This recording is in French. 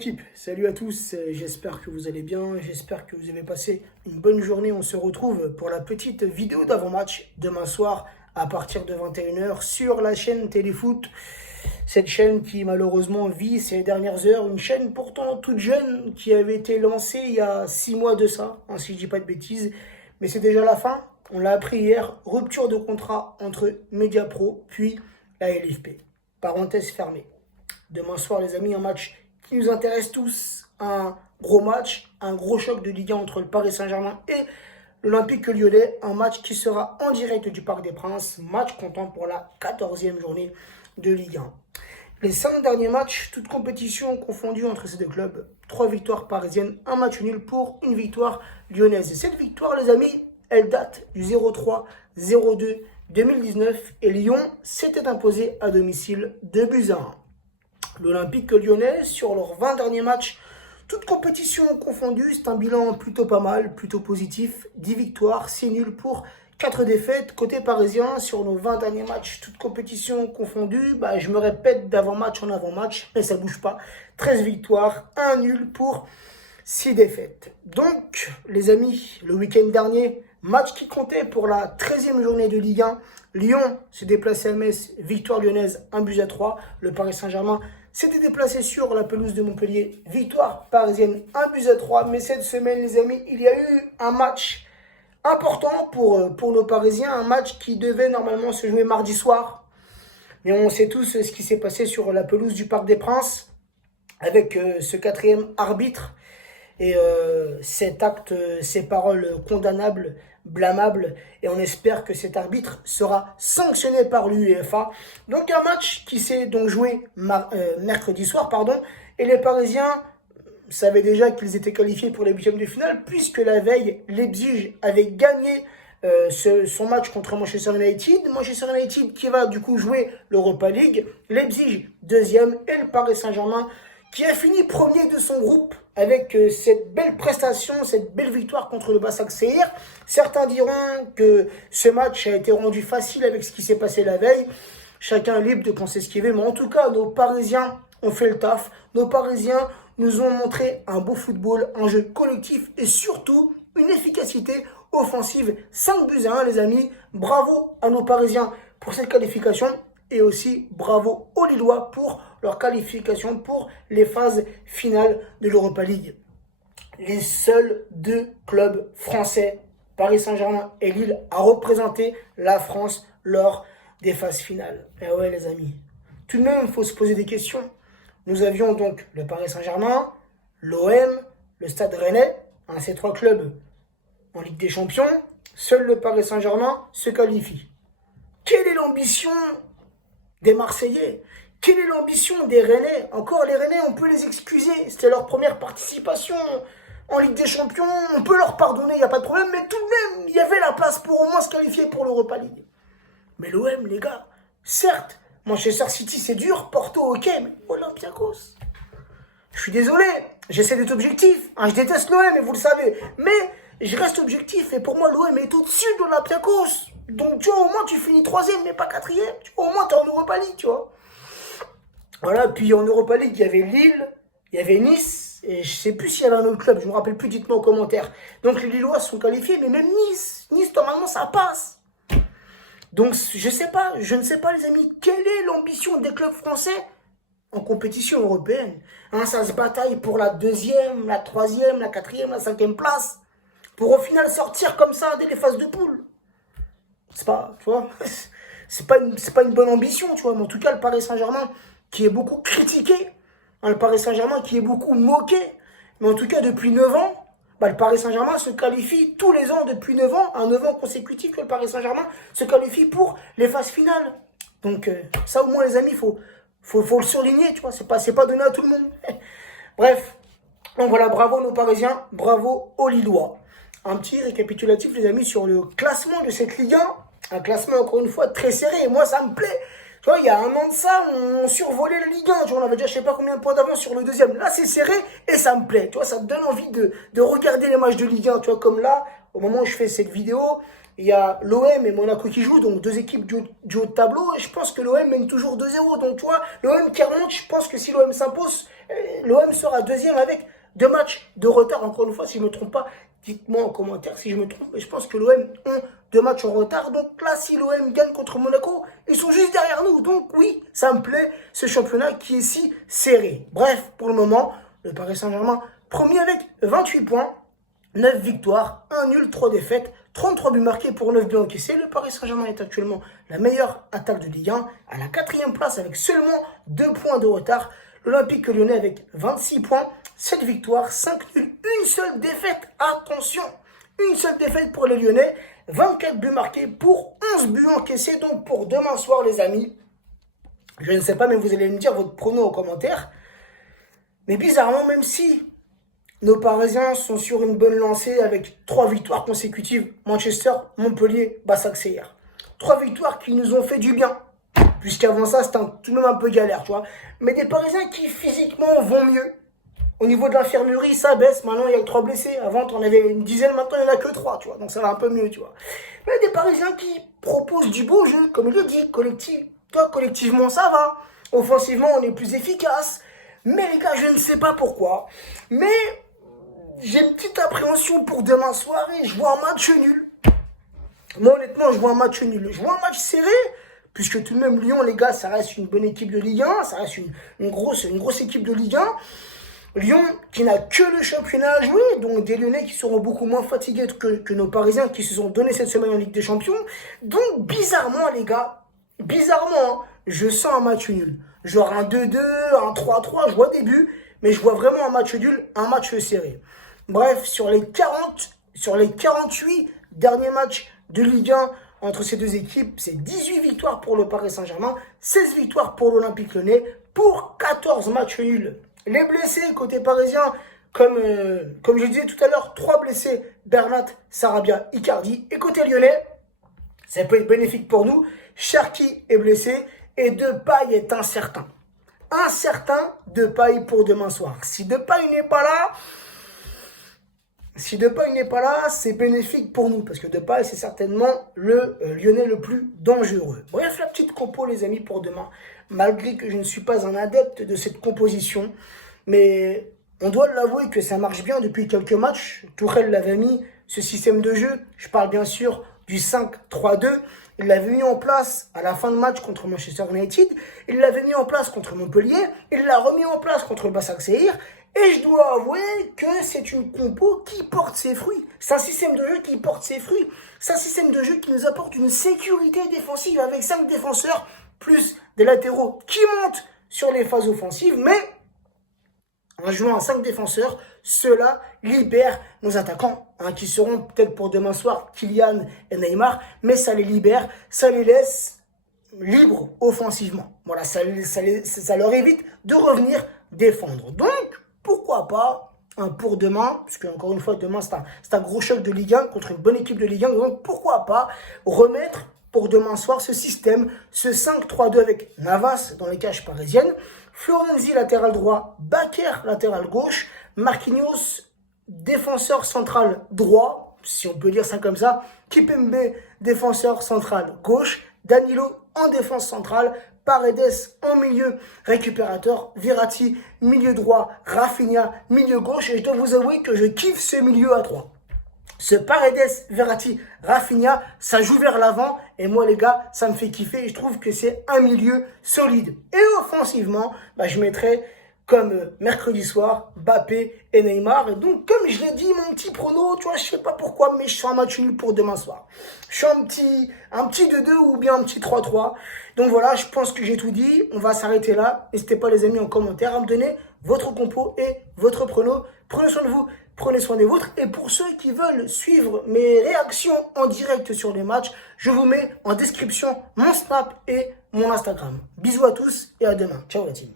l'équipe, salut à tous, j'espère que vous allez bien, j'espère que vous avez passé une bonne journée. On se retrouve pour la petite vidéo d'avant-match demain soir à partir de 21 h sur la chaîne Téléfoot. Cette chaîne qui malheureusement vit ces dernières heures, une chaîne pourtant toute jeune qui avait été lancée il y a 6 mois de ça, si je dis pas de bêtises, mais c'est déjà la fin. On l'a appris hier, rupture de contrat entre Mediapro puis la LFP. Parenthèse fermée. Demain soir les amis, un match qui nous intéresse tous, un gros match, un gros choc de Ligue 1 entre le Paris Saint-Germain et l'Olympique Lyonnais, un match qui sera en direct du Parc des Princes, match comptant pour la 14e journée de Ligue 1. Les 5 derniers matchs, toutes compétitions confondues entre ces deux clubs, 3 victoires parisiennes, un match nul pour une victoire lyonnaise. Et cette victoire les amis, elle date du 0-3-0-2 2019 et Lyon s'était imposé à domicile 2-1. L'Olympique Lyonnais, sur leurs 20 derniers matchs, toutes compétitions confondues, c'est un bilan plutôt pas mal, plutôt positif. 10 victoires, 6 nuls pour 4 défaites. Côté parisien, sur nos 20 derniers matchs, toutes compétitions confondues, je me répète d'avant-match en avant-match, mais ça bouge pas. 13 victoires, 1 nul pour 6 défaites. Donc, les amis, le week-end dernier, match qui comptait pour la 13e journée de Ligue 1. Lyon s'est déplacé à Metz, victoire lyonnaise, 1-3. Le Paris Saint-Germain s'était déplacé sur la pelouse de Montpellier, victoire parisienne, 1-3. Mais cette semaine, les amis, il y a eu un match important pour nos Parisiens, un match qui devait normalement se jouer mardi soir. Mais on sait tous ce qui s'est passé sur la pelouse du Parc des Princes, avec ce 4e arbitre. Et cet acte, ces paroles condamnables, blâmables, et on espère que cet arbitre sera sanctionné par l'UEFA. Donc un match qui s'est donc joué mercredi soir, et les Parisiens savaient déjà qu'ils étaient qualifiés pour les huitièmes de finale, puisque la veille, Leipzig avait gagné son match contre Manchester United. Manchester United qui va du coup jouer l'Europa League, Leipzig deuxième, et le Paris Saint-Germain qui a fini premier de son groupe avec cette belle prestation, cette belle victoire contre le Başakşehir. Certains diront que ce match a été rendu facile avec ce qui s'est passé la veille. Chacun est libre de penser ce qu'il veut, mais en tout cas, nos Parisiens ont fait le taf. Nos Parisiens nous ont montré un beau football, un jeu collectif et surtout une efficacité offensive. 5-1 les amis. Bravo à nos Parisiens pour cette qualification. Et aussi bravo aux Lillois pour leur qualification pour les phases finales de l'Europa League. Les seuls 2 clubs français, Paris Saint-Germain et Lille, à représenter la France lors des phases finales. Et ouais les amis, tout de même il faut se poser des questions. Nous avions donc le Paris Saint-Germain, l'OM, le Stade Rennais, ces 3 clubs en Ligue des Champions. Seul le Paris Saint-Germain se qualifie. Quelle est l'ambition des Marseillais? Quelle est l'ambition des Rennais? Encore les Rennais, on peut les excuser. C'était leur première participation en Ligue des Champions. On peut leur pardonner, il n'y a pas de problème. Mais tout de même, il y avait la place pour au moins se qualifier pour l'Europa League. Mais l'OM, les gars, certes, Manchester City, c'est dur. Porto, ok, mais Olympiakos. Je suis désolé, j'essaie d'être objectif. Je déteste l'OM, et vous le savez. Mais je reste objectif. Et pour moi, l'OM est au-dessus de l'Olympiakos. Donc, tu vois, au moins, tu finis 3e, mais pas 4e. Au moins, tu es en Europa League, tu vois. Voilà, puis en Europa League, il y avait Lille, il y avait Nice, et je sais plus s'il y avait un autre club, je me rappelle plus, dites-moi en commentaire. Donc, les Lillois sont qualifiés, mais même Nice, normalement, ça passe. Donc, je ne sais pas, les amis, quelle est l'ambition des clubs français en compétition européenne? Ça se bataille pour la 2e, la 3e, la 4e, la 5e place, pour au final sortir comme ça dès les phases de poule. C'est pas, tu vois, c'est pas une bonne ambition, tu vois. Mais en tout cas, le Paris Saint-Germain qui est beaucoup critiqué, le Paris Saint-Germain qui est beaucoup moqué, mais en tout cas, depuis 9 ans, le Paris Saint-Germain se qualifie tous les ans depuis 9 ans, un 9 ans consécutif que le Paris Saint-Germain se qualifie pour les phases finales. Donc, ça au moins, les amis, faut le surligner, tu vois. C'est pas donné à tout le monde. Bref, donc voilà, bravo nos Parisiens, bravo aux Lillois. Un petit récapitulatif, les amis, sur le classement de cette Ligue 1. Un classement, encore une fois, très serré. Et moi, ça me plaît. Tu vois, il y a un an de ça, on survolait la Ligue 1. Tu vois, on avait déjà je sais pas combien de points d'avance sur le 2e. Là, c'est serré et ça me plaît. Tu vois, ça te donne envie de regarder les matchs de Ligue 1. Tu vois, comme là, au moment où je fais cette vidéo, il y a l'OM et Monaco qui jouent, donc 2 équipes du haut de tableau. Et je pense que l'OM mène toujours 2-0. Donc, tu vois, l'OM qui remonte, je pense que si l'OM s'impose, l'OM sera deuxième avec 2 matchs de retard. Encore une fois, si je ne me trompe pas, dites-moi en commentaire si je me trompe. Mais je pense que l'OM ont 2 matchs en retard. Donc là, si l'OM gagne contre Monaco, ils sont juste derrière nous. Donc oui, ça me plaît, ce championnat qui est si serré. Bref, pour le moment, le Paris Saint-Germain, premier avec 28 points, 9 victoires, 1 nul, 3 défaites, 33 buts marqués pour 9 buts encaissés. Le Paris Saint-Germain est actuellement la meilleure attaque de Ligue 1, à la 4e place avec seulement 2 points de retard. L'Olympique Lyonnais avec 26 points, 7 victoires, 5 nuls, une seule défaite. Attention, une seule défaite pour les Lyonnais, 24 buts marqués pour 11 buts encaissés. Donc pour demain soir, les amis, je ne sais pas, mais vous allez me dire votre prono en commentaire. Mais bizarrement, même si nos Parisiens sont sur une bonne lancée avec 3 victoires consécutives, Manchester, Montpellier, Başakşehir. 3 victoires qui nous ont fait du bien. Puisqu'avant ça, c'était tout de même un peu galère, tu vois. Mais des Parisiens qui, physiquement, vont mieux. Au niveau de l'infirmerie, ça baisse. Maintenant, il y a que 3 blessés. Avant, on avait une dizaine. Maintenant, il n'y en a que 3, tu vois. Donc, ça va un peu mieux, tu vois. Mais des Parisiens qui proposent du beau jeu, comme il le dit. Collectivement, ça va. Offensivement, on est plus efficace. Mais les gars, je ne sais pas pourquoi. Mais j'ai une petite appréhension pour demain soir et je vois un match nul. Moi, honnêtement, je vois un match nul. Je vois un match serré. Puisque tout de même, Lyon, les gars, ça reste une bonne équipe de Ligue 1. Ça reste une grosse équipe de Ligue 1. Lyon, qui n'a que le championnat à jouer. Donc, des Lyonnais qui seront beaucoup moins fatigués que nos Parisiens qui se sont donnés cette semaine en Ligue des Champions. Donc, bizarrement, les gars, bizarrement, je sens un match nul. Genre un 2-2, un 3-3, je vois des buts. Mais je vois vraiment un match nul, un match serré. Bref, sur les 48 derniers matchs de Ligue 1, entre ces deux équipes, c'est 18 victoires pour le Paris Saint-Germain, 16 victoires pour l'Olympique Lyonnais, pour 14 matchs nuls. Les blessés, côté parisien, comme je disais tout à l'heure, 3 blessés, Bernat, Sarabia, Icardi. Et côté lyonnais, ça peut être bénéfique pour nous, Cherki est blessé et Depay est incertain. Incertain, Depay pour demain soir. Si Depay n'est pas là, c'est bénéfique pour nous. Parce que Depay, c'est certainement le Lyonnais le plus dangereux. Bref, la petite compo, les amis, pour demain. Malgré que je ne suis pas un adepte de cette composition. Mais on doit l'avouer que ça marche bien depuis quelques matchs. Tourelle l'avait mis, ce système de jeu. Je parle bien sûr du 5-3-2. Il l'avait mis en place à la fin de match contre Manchester United. Il l'avait mis en place contre Montpellier. Il l'a remis en place contre le Başakşehir. Et je dois avouer que c'est une compo qui porte ses fruits. C'est un système de jeu qui porte ses fruits. C'est un système de jeu qui nous apporte une sécurité défensive avec 5 défenseurs, plus des latéraux qui montent sur les phases offensives. Mais en jouant à 5 défenseurs, cela libère nos attaquants, qui seront peut-être pour demain soir Kylian et Neymar. Mais ça les libère, ça les laisse libres offensivement. Voilà, ça leur évite de revenir défendre. Donc, pourquoi pas pour demain, puisque encore une fois, demain, c'est un gros choc de Ligue 1 contre une bonne équipe de Ligue 1. Donc, pourquoi pas remettre pour demain soir ce système, ce 5-3-2 avec Navas dans les cages parisiennes, Florenzi latéral droit, Bakker latéral gauche, Marquinhos défenseur central droit, si on peut dire ça comme ça, Kipembe défenseur central gauche, Danilo en défense centrale, Paredes en milieu récupérateur, Verratti milieu droit, Rafinha milieu gauche. Et je dois vous avouer que je kiffe ce milieu à 3. Ce Paredes, Verratti, Rafinha, ça joue vers l'avant. Et moi les gars, ça me fait kiffer. Et je trouve que c'est un milieu solide. Et offensivement, je mettrais comme mercredi soir, Mbappé et Neymar. Et donc, comme je l'ai dit, mon petit prono, tu vois, je sais pas pourquoi, mais je suis un match nul pour demain soir. Je suis un petit 2-2 ou bien un petit 3-3. Donc voilà, je pense que j'ai tout dit. On va s'arrêter là. N'hésitez pas, les amis, en commentaire à me donner votre compo et votre prono. Prenez soin de vous, prenez soin des vôtres. Et pour ceux qui veulent suivre mes réactions en direct sur les matchs, je vous mets en description mon Snap et mon Instagram. Bisous à tous et à demain. Ciao la team.